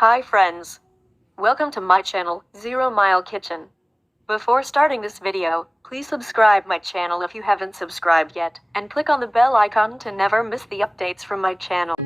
Hi friends. Welcome to my channel, Zero Mile Kitchen. Before starting this video, please subscribe my channel if you haven't subscribed yet, and click on the bell icon to never miss the updates from my channel.